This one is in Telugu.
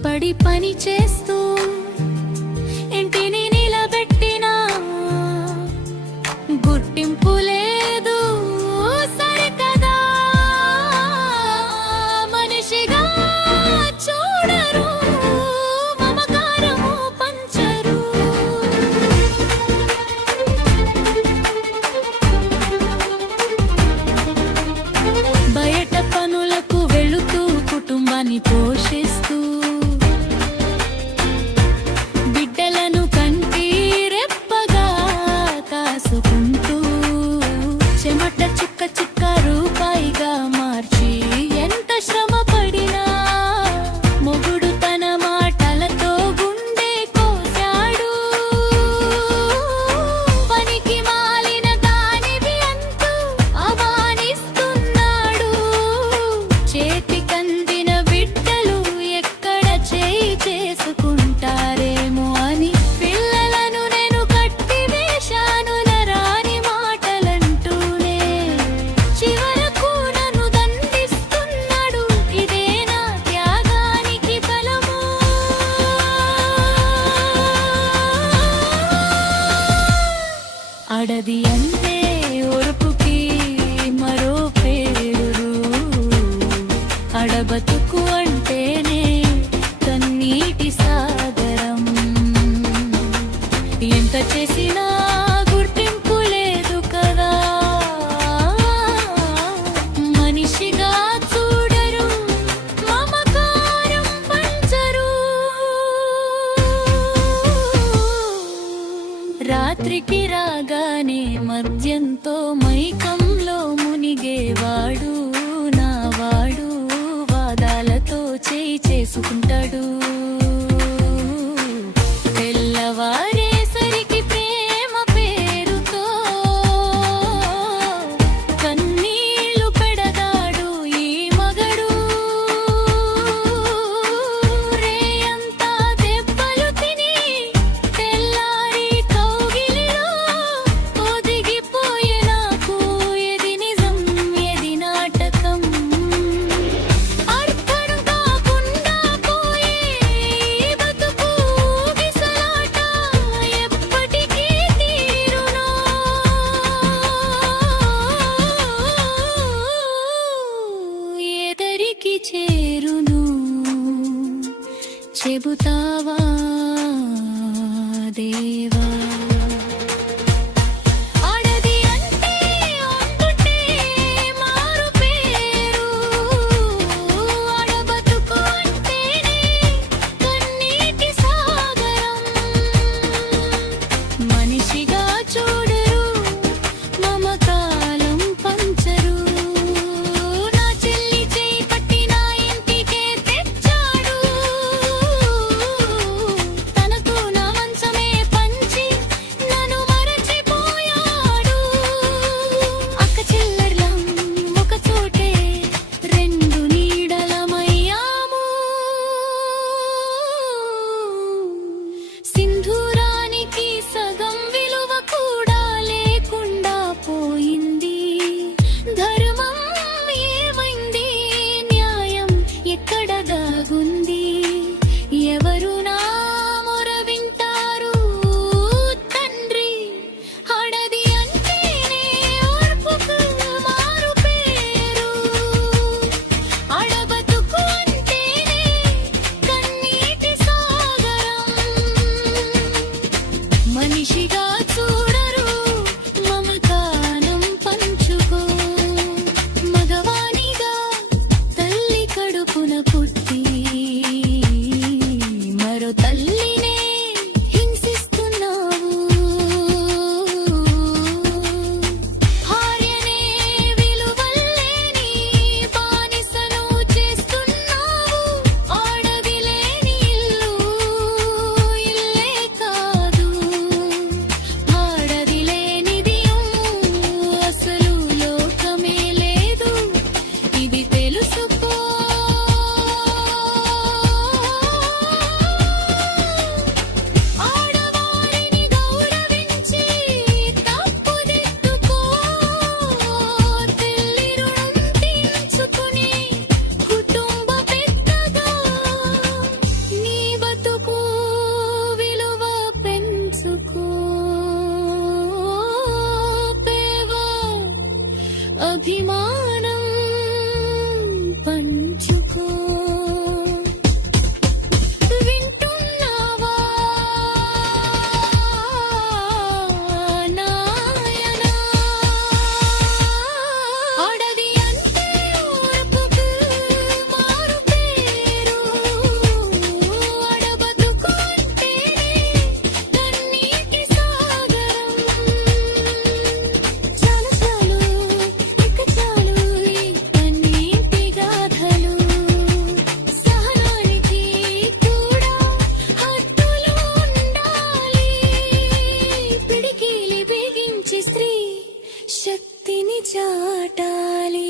కష్టపడి పని చేస్తూ ఇంటిని నిలబెట్టినా గుర్తింపు లేదు సరికదా. మనిషిగా చూడరు, మమకారము పంచరు. బయట పనులకు వెళుతూ కుటుంబాన్ని పోషిస్తూ బిడ్డలను కంటి రెప్పగా కాసుకుంటూ చెమట చుక్క చుక్క రూపాయిగా మార్చి ఎంత శ్రమ పడినా మొగుడు తన మాటలతో గుండె కోసాడు. పనికి మాలిన దానివి అంటూ అవమానిస్తున్నాడు. చేతికందిన బిడ్డలు ఎక్కడ చేయి చేసుకుంటారేమో అని పిల్లలను నేను కట్టి వేశాను నరాని మాటలంటూనే. చివరకు నన్ను దండిస్తున్నాడు. ఇదే నా త్యాగానికి ఫలము. అడది అంటే ఓర్పుకి మరో పేరు. అడబతుకు అంటేనే కన్నీటి సాగరం. ఎంత చేసినా గుర్తింపు లేదు కదా. మనిషిగా చూడరు, మమకారం పంచరు. రాత్రికి రాగానే మద్యంతో మైకంలో మునిగేవాడు నావాడు. వాదాలతో చేయి చేసుకుంటాడు. తెల్లవారేసరికి ప్రేమ పేరుతో కన్నీళ్లు పెడతాడు ఈ మగడు. రేయంతా దెబ్బలు తిని తెల్లారి కౌగిలిలో ఒదిగిపోయే నాకు ఏది నిజం ఏది నాటకం అర్థం కాకుండా పోయే ఈ బతుకు గిసలాట ఎప్పటికీ తీరునో. ఎదరికి చేరును చెబుతావా దేవా. అడది అంటే అందుంటే మారు పేరు. అడబతుకు అంటేనే కన్నీటి సాగరం. మనిషిగా చూడరు, మమకారం పంచరు. నా చెల్లి చేయి పట్టి నా ఇంటికే తెచ్చాడు. తనకు నా మంచమే పంచి చాటాలి